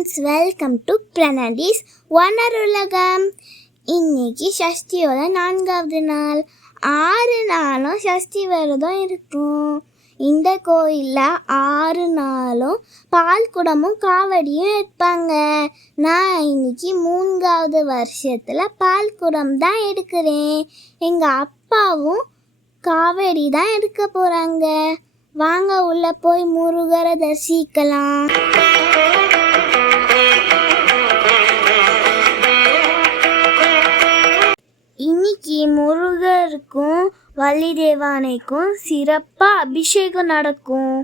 Friends, welcome to பிரணடிஸ் owner உலகம். இன்னைக்கு சஷ்டியோட 4வது நாள். 6 நாளும் சஷ்டி விரதம் இருக்கும். இந்த கோயிலில் 6 நாளும் பால் குடமும் காவடியும் எடுப்பாங்க. நான் இன்னைக்கு 3வது வருஷத்தில் பால் குடம் தான் எடுக்கிறேன். எங்கள் அப்பாவும் காவடி தான் எடுக்க போகிறாங்க. வாங்க உள்ள போய் முருகரை தரிசிக்கலாம். இன்னைக்கு முருகருக்கும் வள்ளி தேவானைக்கும் சிறப்பாக அபிஷேகம் நடக்கும்.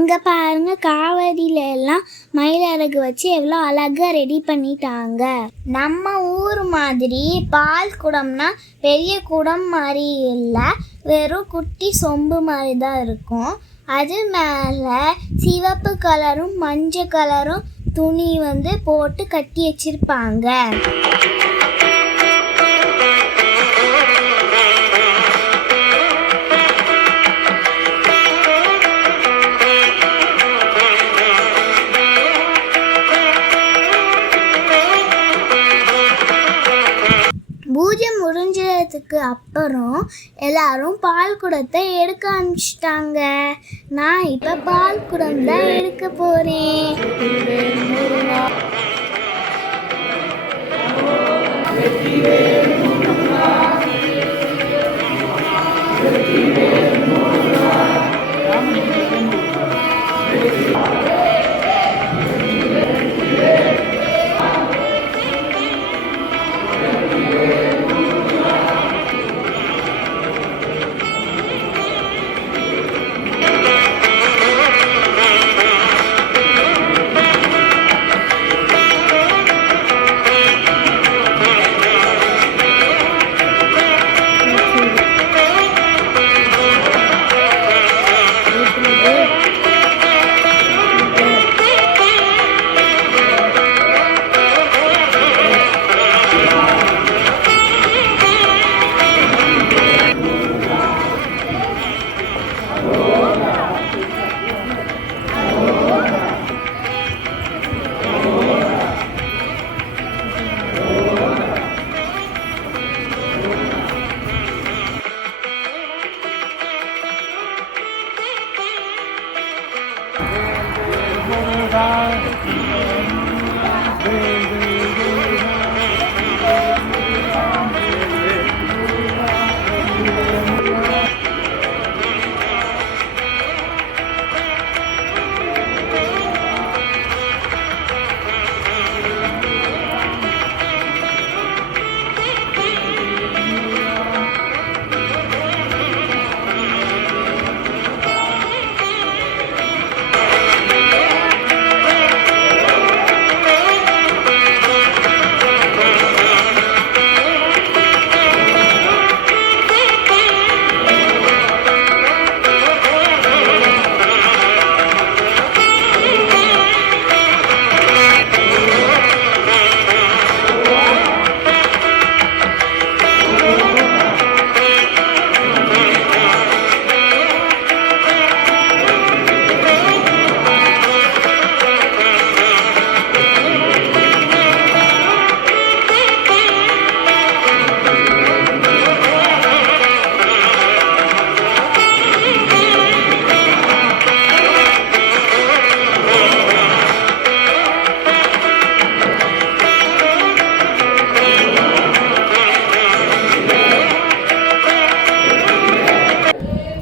இங்கே பாருங்க, காவடியில எல்லாம் மயிலழகு வச்சு எவ்வளோ அழகாக ரெடி பண்ணிட்டாங்க. நம்ம ஊர் மாதிரி பால் குடம்னா பெரிய குடம் மாதிரி இல்லை, வெறும் குட்டி சொம்பு மாதிரி தான் இருக்கும். அது மேலே சிவப்பு கலரும் மஞ்சள் கலரும் துணி போட்டு கட்டி வச்சிருப்பாங்க. பூஜை முடிஞ்சதுக்கு அப்புறம் எல்லாரும் பால் குடத்தை எடுக்க ஆரம்பிச்சிட்டாங்க. நான் இப்போ பால் குடம் தான் எடுக்க போகிறேன்.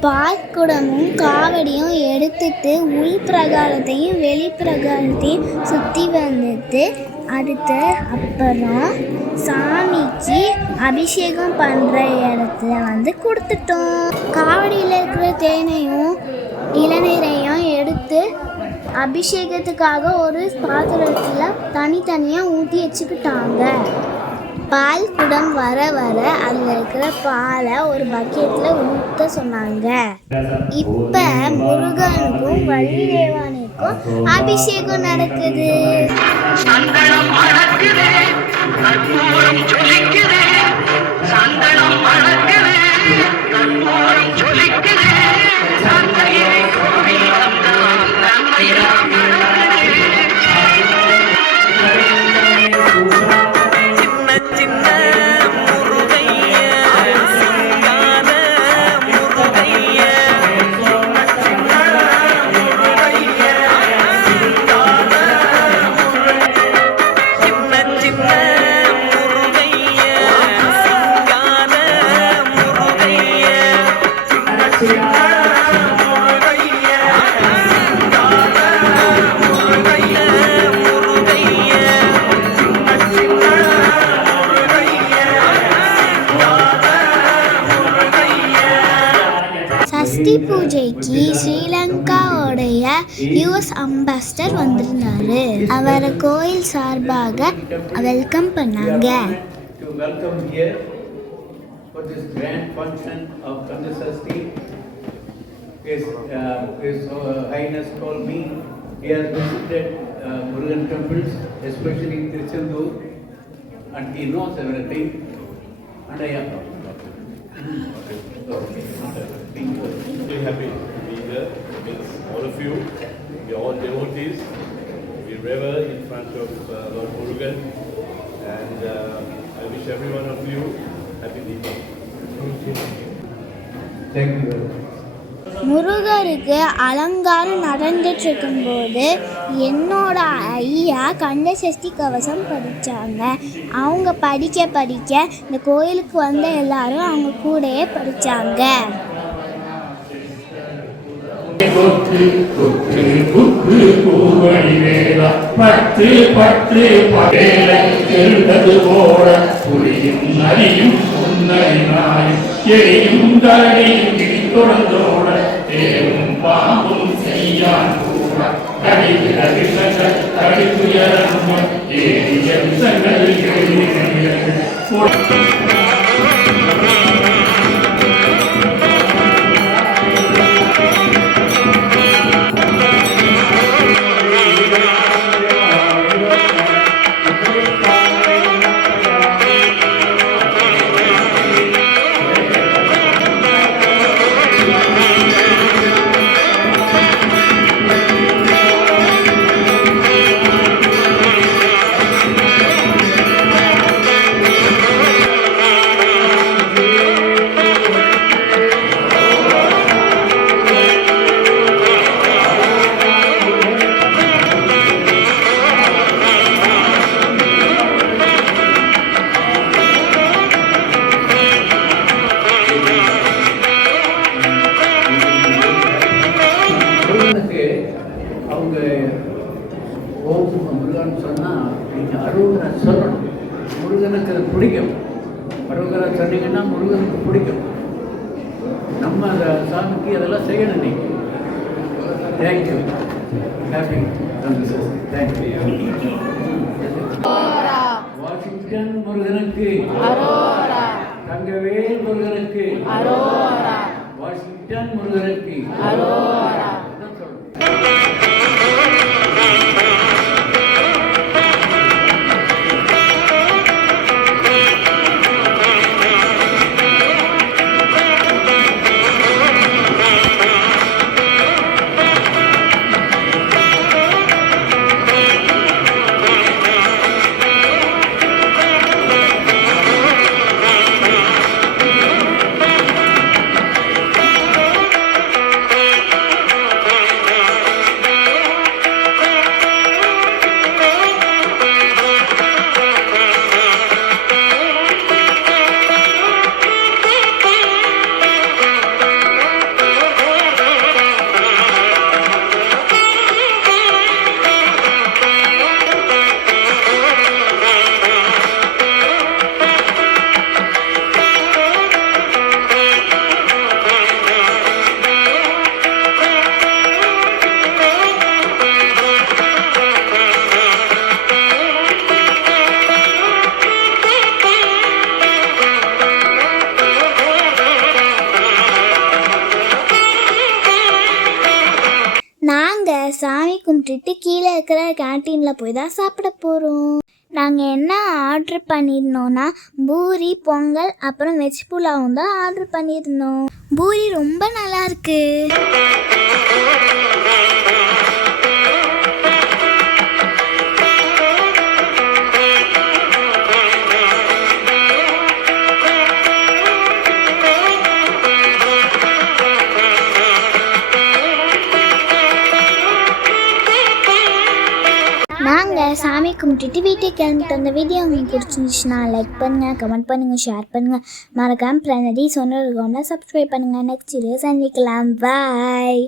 பால்குடமும் காவடியும் எடுத்துட்டு உள் பிரகாரத்தையும் வெளி பிரகாரத்தையும் சுற்றி வந்துட்டு அப்புறம் சாமிக்கு அபிஷேகம் பண்ணுற இடத்துல கொடுத்துட்டோம். காவடியில் இருக்கிற தேனையும் அபிஷேகத்துக்காக ஒரு பாத்திரத்தில் தனித்தனியாக ஊற்றி வச்சுக்கிட்டாங்க. பால் குடம் வர வர அதில் இருக்கிற பாலை ஒரு பக்கெட்டில் ஊற்ற சொன்னாங்க. இப்போ முருகனுக்கும் வள்ளிதேவனுக்கும் அபிஷேகம் நடக்குது. சஷ்டி பூஜைக்கு ஸ்ரீலங்காவுடைய யூஎஸ் அம்பாசிடர் வந்திருந்தாரு. அவரை கோயில் சார்பாக வெல்கம் பண்ணாங்க. Murugan temples, especially in Tiruchendur, and he knows everything. And I am very happy to be here with all of you. We are all devotees. We revel in front of Lord Murugan, and I wish every one of you happy Deepavali. Thank you very much. முருகருக்கு அலங்காரம் நடந்துட்டு இருக்கும்போது என்னோட ஐயா கந்த சஷ்டி கவசம் படித்தாங்க. அவங்க படிக்க இந்த கோயிலுக்கு வந்த எல்லாரும் அவங்க கூடயே படித்தாங்க. தொடர்ந்தோட தேவும் பாம்பும் செய்யான் கூட கடிவிட விஷங்கள் கடித்துயரம் ஏறிய விஷங்கள் அவங்க ஓம் முருகன் சொன்னால் நீங்கள் அருகரை சொல்லணும். முருகனுக்கு அது பிடிக்கும். அருகரை சொன்னீங்கன்னா முருகனுக்கு பிடிக்கும். நம்ம அந்த சாமிக்கு அதெல்லாம் செய்யணும். நீங்கள் தேங்க்யூ. Happy thank you. வாஷிங்டன் முருகனுக்கு, தங்கவேல் முருகனுக்கு, வாஷிங்டன் முருகனுக்கு. சாமி கும்பிட்டுட்டு கீழே இருக்கிற கேன்டீனில் போய் தான் சாப்பிட போகிறோம். நாங்கள் என்ன ஆர்டர் பண்ணியிருந்தோன்னா பூரி, பொங்கல், அப்புறம் வெஜ் புலாவும் தான் ஆர்டர் பண்ணியிருந்தோம். பூரி ரொம்ப நல்லா இருக்கு. நாங்கள் சாமி கும்பிட்டுட்டு வீட்டுக்கு கிளம்பிட்டு அந்த வீடியோ உங்களுக்கு பிடிச்சிருந்துச்சுன்னா லைக் பண்ணுங்கள், கமெண்ட் பண்ணுங்கள், ஷேர் பண்ணுங்கள். மறக்காம பிரணதி சொன்ன சப்ஸ்கிரைப் பண்ணுங்கள். நெக்ஸ்ட் வீடியோ சந்திக்கலாம். பாய்.